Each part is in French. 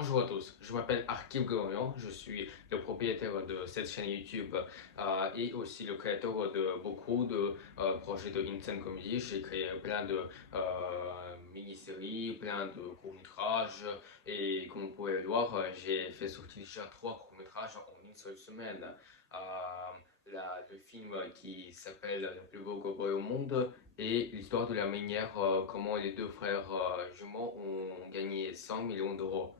Bonjour à tous, je m'appelle Arkim Glorian, je suis le propriétaire de cette chaîne YouTube et aussi le créateur de beaucoup de projets de Instant Comedy. J'ai créé plein de mini-séries, plein de courts-métrages et comme vous pouvez le voir, j'ai fait sortir déjà 3 courts-métrages en une seule semaine. Le film qui s'appelle Le plus beau cowboy au monde et l'histoire de la manière comment les deux frères jumeaux ont gagné 100 millions d'euros.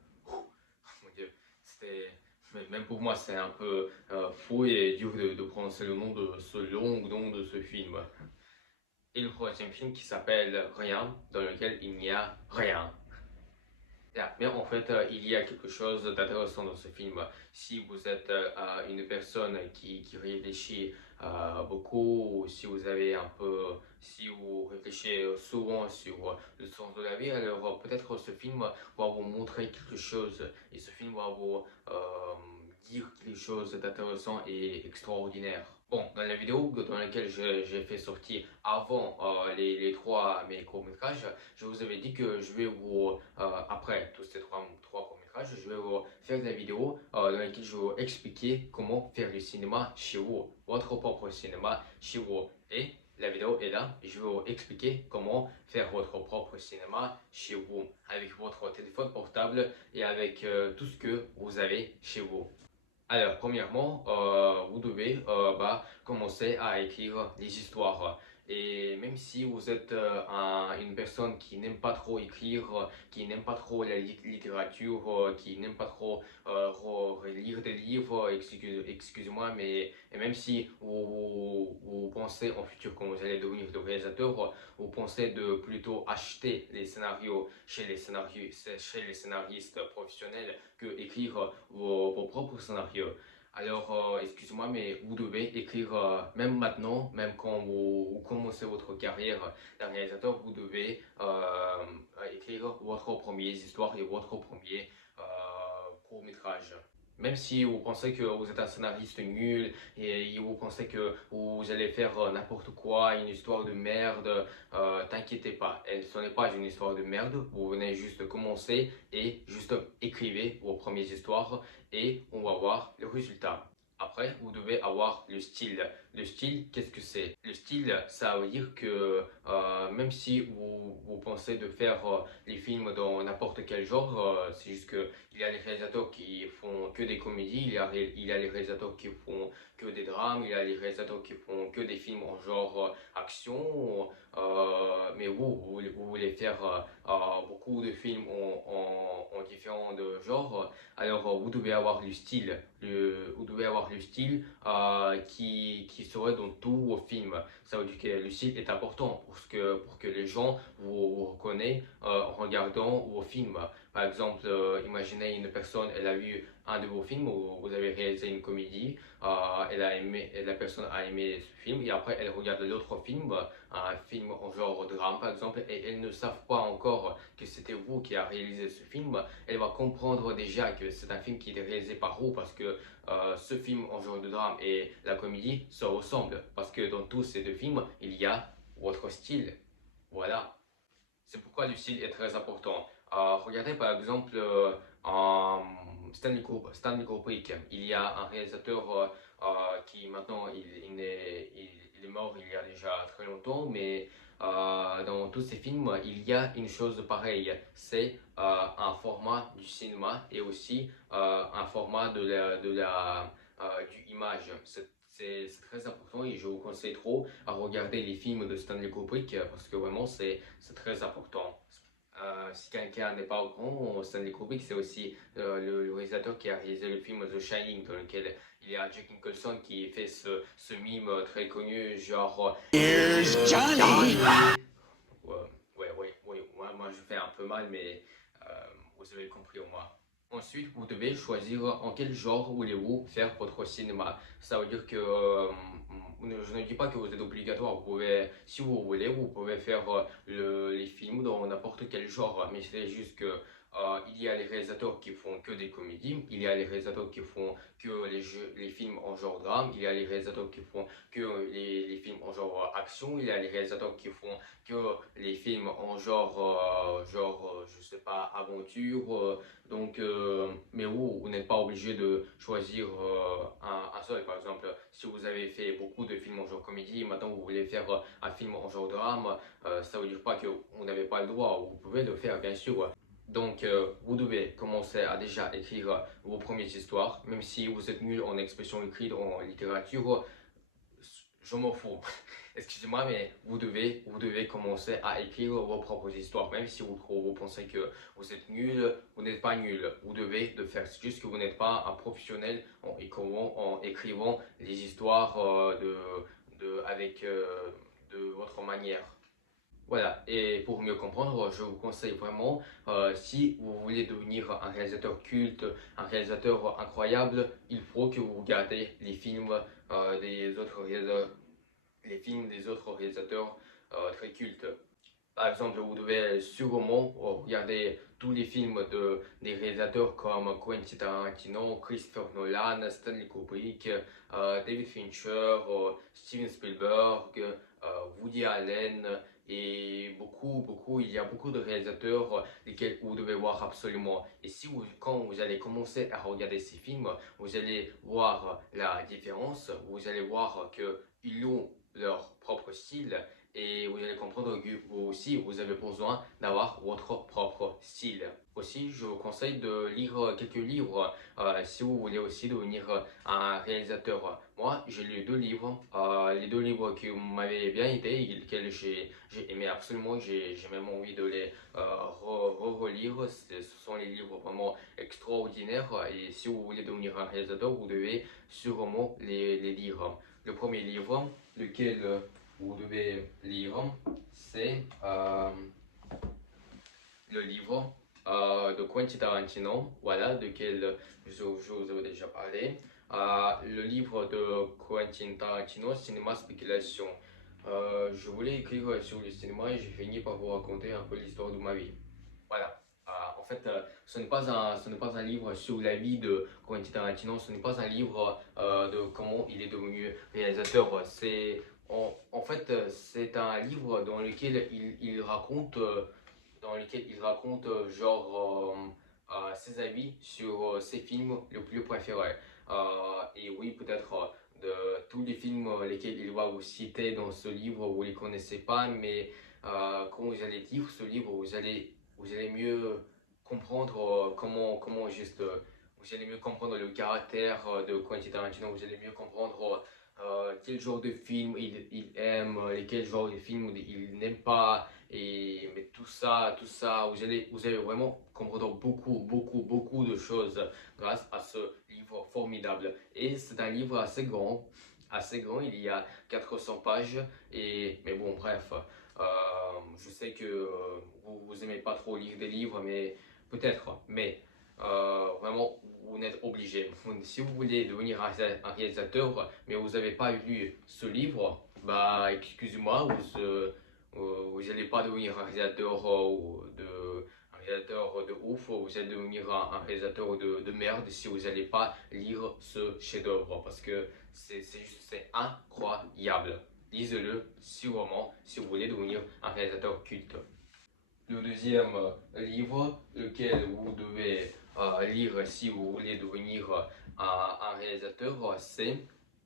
Mon Dieu, c'était. Même pour moi, c'est un peu fou et dur de prononcer le nom de ce long nom de ce film. Et le troisième film qui s'appelle Rien, dans lequel il n'y a rien. Yeah. Mais en fait, il y a quelque chose d'intéressant dans ce film. Si vous êtes une personne qui réfléchit beaucoup, ou si vous avez un peu, si vous réfléchissez souvent sur le sens de la vie, alors peut-être ce film va vous montrer quelque chose et ce film va vous dire quelque chose d'intéressant et extraordinaire. Bon, dans la vidéo dans laquelle j'ai fait sortir avant les trois mes courts-métrages, je vous avais dit que je vais vous, après tous ces trois courts-métrages, je vais vous faire la vidéo dans laquelle je vais vous expliquer comment faire du cinéma chez vous, votre propre cinéma chez vous. Et la vidéo est là, et je vais vous expliquer comment faire votre propre cinéma chez vous, avec votre téléphone portable et avec tout ce que vous avez chez vous. Alors, premièrement, vous devez commencer à écrire des histoires. Et même si vous êtes une personne qui n'aime pas trop écrire, qui n'aime pas trop la littérature, qui n'aime pas trop lire des livres, excusez-moi, mais et même si vous pensez en futur quand vous allez devenir le réalisateur, vous pensez de plutôt acheter les scénarios chez les scénaristes professionnels que écrire vos propres scénarios. Alors, excusez-moi, mais vous devez écrire, même maintenant, même quand vous commencez votre carrière de réalisateur, vous devez écrire votre première histoire et votre premier court-métrage. Même si vous pensez que vous êtes un scénariste nul et vous pensez que vous allez faire n'importe quoi, une histoire de merde, t'inquiétez pas, ce n'est pas une histoire de merde. Vous venez juste commencer et juste écrivez vos premières histoires et on va voir le résultat. Après, vous devez avoir le style. Le style, qu'est-ce que c'est? Le style, ça veut dire que même si vous pensez de faire les films dans n'importe quel genre, c'est juste que il y a les réalisateurs qui font que des comédies, il y a les réalisateurs qui font que des drames, il y a les réalisateurs qui font que des films en genre action, mais vous voulez faire beaucoup de films en différents de genres, alors vous devez avoir le style, vous devez avoir le style qui serait dans tous vos films. Ça veut dire que le style est important pour que les gens vous reconnaissent en regardant vos films. Par exemple, imaginez une personne, elle a vu un de vos films où vous avez réalisé une comédie, elle a aimé, et la personne a aimé ce film, et après elle regarde l'autre film, un film en genre drame par exemple, et elles ne savent pas encore que c'était vous qui a réalisé ce film. Elle va comprendre déjà que c'est un film qui est réalisé par vous parce que ce film en genre de drame et la comédie se ressemblent, parce que dans tous ces deux films, il y a votre style. Voilà. C'est pourquoi le style est très important. Regardez par exemple Stanley Kubrick. Il y a un réalisateur qui maintenant il est mort il y a déjà très longtemps, mais dans tous ses films, il y a une chose pareille. C'est un format du cinéma et aussi un format du image. C'est très important et je vous conseille trop à regarder les films de Stanley Kubrick parce que vraiment c'est très important. Si quelqu'un n'est pas au courant, Stanley Kubrick c'est aussi le réalisateur qui a réalisé le film The Shining dans lequel il y a Jack Nicholson qui fait ce mime très connu genre Here's Johnny. Ouais, moi je fais un peu mal mais euh, vous avez compris au moins. Ensuite, vous devez choisir en quel genre voulez-vous faire votre cinéma. Ça veut dire que je ne dis pas que vous êtes obligatoire. Vous pouvez, si vous voulez, vous pouvez faire les films dans n'importe quel genre. Mais c'est juste que il y a les réalisateurs qui font que des comédies, il y a les réalisateurs qui font que les films en genre drame, il y a les réalisateurs qui font que les films en genre action, il y a les réalisateurs qui font que les films en genre, je sais pas, aventure. Donc vous n'êtes pas obligé de choisir un seul. Par exemple, si vous avez fait beaucoup de films en genre comédie, maintenant vous voulez faire un film en genre drame, ça ne veut dire pas que vous n'avez pas le droit, vous pouvez le faire bien sûr. Donc, vous devez commencer à déjà écrire vos premières histoires, même si vous êtes nul en expression écrite, en littérature, je m'en fous. Excusez-moi, mais vous devez commencer à écrire vos propres histoires. Même si vous pensez que vous êtes nul, vous n'êtes pas nul. Vous devez le faire. C'est juste que vous n'êtes pas un professionnel en écrivant les histoires avec de votre manière. Voilà, et pour mieux comprendre, je vous conseille vraiment, si vous voulez devenir un réalisateur culte, un réalisateur incroyable, il faut que vous regardez les films des autres réalisateurs très cultes. Par exemple, vous devez sûrement regarder tous les films des réalisateurs comme Quentin Tarantino, Christopher Nolan, Stanley Kubrick, David Fincher, Steven Spielberg, Woody Allen et il y a beaucoup de réalisateurs lesquels vous devez voir absolument. Et quand vous allez commencer à regarder ces films, vous allez voir la différence, vous allez voir qu'ils ont leur propre style et vous allez comprendre que vous aussi, vous avez besoin d'avoir votre propre style. Aussi, je vous conseille de lire quelques livres si vous voulez aussi devenir un réalisateur. Moi, j'ai lu deux livres, les deux livres qui m'avaient bien aidé et lesquels j'ai aimé absolument, j'ai même envie de les relire. Ce sont les livres vraiment extraordinaires et si vous voulez devenir un réalisateur, vous devez sûrement les lire. Le premier livre, lequel vous devez lire, c'est le livre de Quentin Tarantino, voilà, duquel je vous avais déjà parlé. Le livre de Quentin Tarantino, Cinéma Spéculation. Je voulais écrire sur le cinéma et j'ai fini par vous raconter un peu l'histoire de ma vie. Voilà. En fait, ce n'est pas un livre sur la vie de Quentin Tarantino, ce n'est pas un livre de comment il est devenu réalisateur. C'est un livre dans lequel il raconte ses avis sur ses films les plus préférés. Et oui, peut-être de tous les films lesquels il va vous citer dans ce livre, vous ne les connaissez pas, mais quand vous allez lire ce livre, vous allez mieux comprendre vous allez mieux comprendre le caractère de Quentin Tarantino, vous allez mieux comprendre quel genre de film il aime, quel genre de film il n'aime pas, mais tout ça, vous allez vraiment comprendre beaucoup, beaucoup, beaucoup de choses grâce à ce livre formidable. Et c'est un livre assez grand, il y a 400 pages, mais bon, bref. Je sais que vous aimez pas trop lire des livres, mais peut-être, mais vraiment, vous n'êtes obligé. Si vous voulez devenir un réalisateur, mais vous n'avez pas lu ce livre, bah excusez-moi, vous n'allez pas devenir un réalisateur de ouf, vous allez devenir un réalisateur de merde si vous n'allez pas lire ce chef-d'œuvre parce que c'est incroyable. Lisez-le sûrement si vous voulez devenir un réalisateur culte. Le deuxième livre, lequel vous devez lire si vous voulez devenir un réalisateur, c'est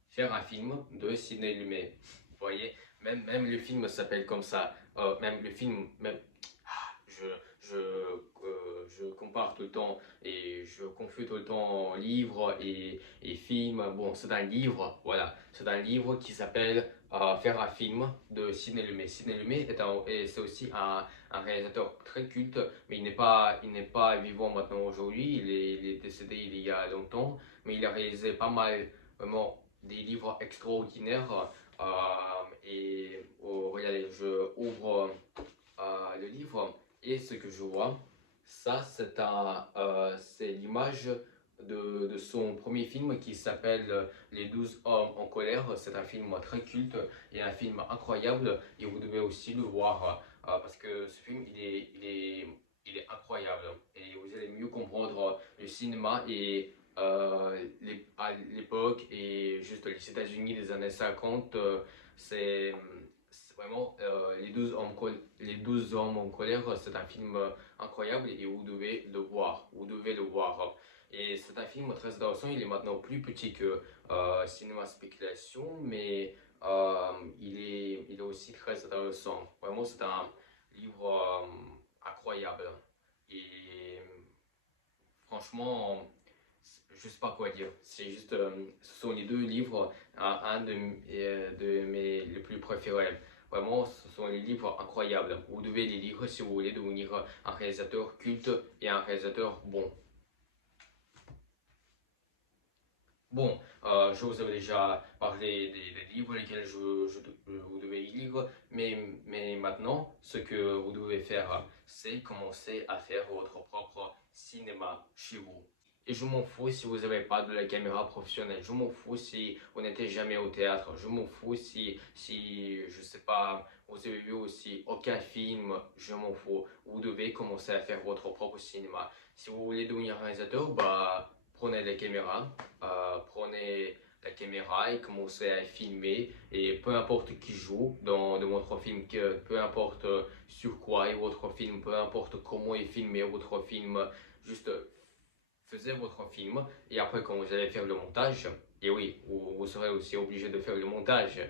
faire un film de Sidney Lumet. Vous voyez, même le film s'appelle comme ça. Même le film, même, je, je compare tout le temps et je confonds tout le temps livre et film. Bon, c'est un livre, voilà. C'est un livre qui s'appelle Faire un film de Sidney Lumet. Sidney Lumet c'est aussi un réalisateur très culte, mais il n'est pas vivant maintenant aujourd'hui. Il est décédé il y a longtemps, mais il a réalisé pas mal, vraiment, des livres extraordinaires. Regardez, je ouvre le livre et ce que je vois, ça, c'est l'image de son premier film qui s'appelle Les 12 hommes en colère. C'est un film très culte et un film incroyable et vous devez aussi le voir parce que ce film, il est incroyable et vous allez mieux comprendre le cinéma et à l'époque et juste les États-Unis des années 50. C'est vraiment les 12 hommes en colère, c'est un film incroyable et vous devez le voir. Vous devez le voir. Et c'est un film très intéressant. Il est maintenant plus petit que Cinéma Spéculation, mais il est aussi très intéressant. Vraiment, c'est un livre incroyable. Et franchement, je sais pas quoi dire. C'est juste, ce sont les deux livres, un de mes les plus préférés. Vraiment, ce sont les livres incroyables. Vous devez les lire si vous voulez devenir un réalisateur culte et un réalisateur bon. Bon, je vous avais déjà parlé des livres lesquels vous devez lire, mais maintenant, ce que vous devez faire, c'est commencer à faire votre propre cinéma chez vous. Et je m'en fous si vous n'avez pas de la caméra professionnelle, je m'en fous si vous n'êtes jamais au théâtre, je m'en fous si, je sais pas, vous avez vu aussi aucun film, je m'en fous. Vous devez commencer à faire votre propre cinéma. Si vous voulez devenir réalisateur, bah, prenez la caméra et commencez à filmer. Et peu importe qui joue dans votre film, peu importe sur quoi est votre film, peu importe comment est filmé votre film, juste faisait votre film et après quand vous allez faire le montage, et oui, vous serez aussi obligé de faire le montage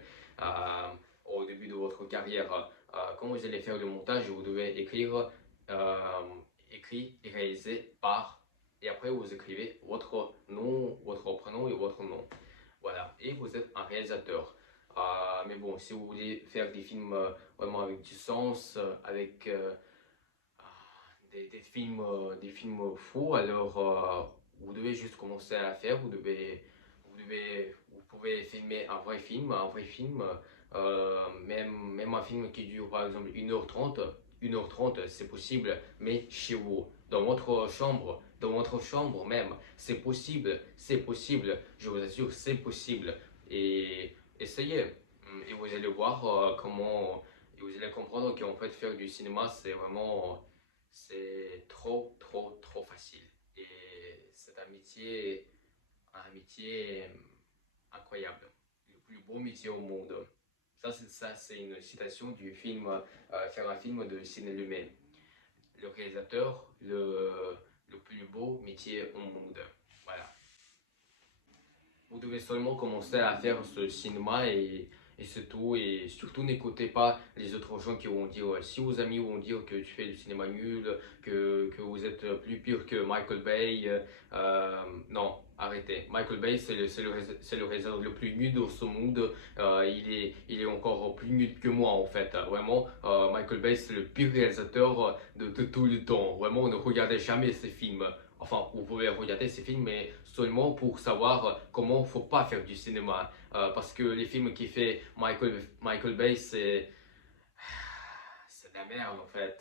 au début de votre carrière. Quand vous allez faire le montage, vous devez écrire euh, écrit et réalisé par, et après vous écrivez votre nom, votre prénom et votre nom. Voilà, et vous êtes un réalisateur. Mais bon, si vous voulez faire des films vraiment avec du sens, avec des films fous, alors vous devez juste commencer à faire, vous pouvez filmer un vrai film, même un film qui dure par exemple 1h30, 1h30 c'est possible, mais chez vous, dans votre chambre même, c'est possible, je vous assure, c'est possible. Et essayez, et vous allez voir et vous allez comprendre qu'en fait faire du cinéma c'est trop facile. Et c'est un métier incroyable. Le plus beau métier au monde. C'est une citation du film, faire un film de Sidney Lumet. Le réalisateur, le plus beau métier au monde. Voilà. Vous devez seulement commencer à faire ce cinéma et c'est tout. Et surtout, n'écoutez pas les autres gens qui vont dire, si vos amis vont dire que tu fais du cinéma nul, que vous êtes plus pur que Michael Bay, non, arrêtez. Michael Bay, c'est le réalisateur le plus nul de ce monde. Il est encore plus nul que moi en fait. Vraiment, Michael Bay, c'est le pire réalisateur de tout le temps. Vraiment, ne regardez jamais ses films. Enfin, vous pouvez regarder ces films, mais seulement pour savoir comment il ne faut pas faire du cinéma. Parce que les films qui fait Michael Bay, c'est de la merde en fait.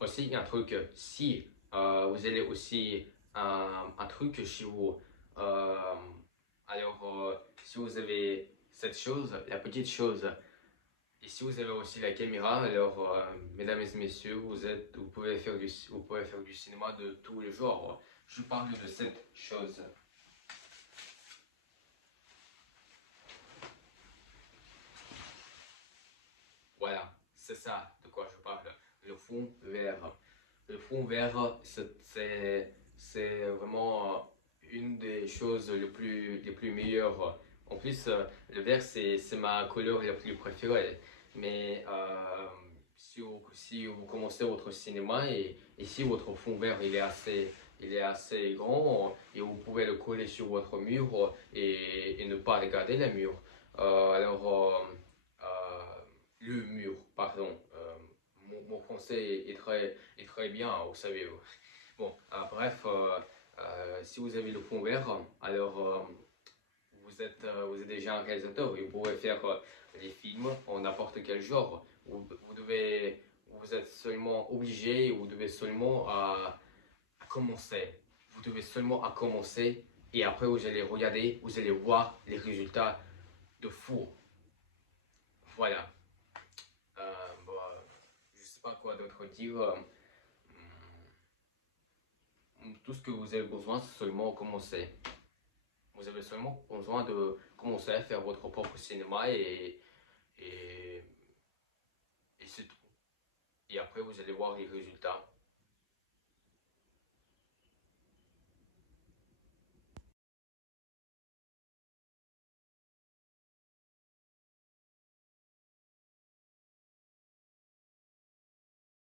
Aussi, il y a un truc, si vous allez aussi un truc chez vous, euh, alors si vous avez cette chose, la petite chose, et si vous avez aussi la caméra, alors mesdames et messieurs, vous pouvez faire du cinéma de tous les genres. Je parle de cette chose. Voilà, c'est ça de quoi je parle. Le fond vert. Le fond vert, c'est vraiment une des choses les plus meilleures. En plus, le vert, c'est ma couleur la plus préférée. Mais si vous commencez votre cinéma et si votre fond vert il est assez grand et vous pouvez le coller sur votre mur et ne pas regarder le mur. Alors, le mur, pardon. Mon français est très bien, vous savez. Bon, bref, si vous avez le fond vert, alors vous êtes déjà un réalisateur et vous pouvez faire des films en n'importe quel genre. Vous êtes seulement obligé, vous devez seulement à commencer. Vous devez seulement à commencer et après vous allez regarder, vous allez voir les résultats de fou. Voilà. Bon, je sais pas quoi d'autre dire. Tout ce que vous avez besoin, c'est seulement commencer. Vous avez seulement besoin de commencer à faire votre propre cinéma et c'est tout. Et après, vous allez voir les résultats.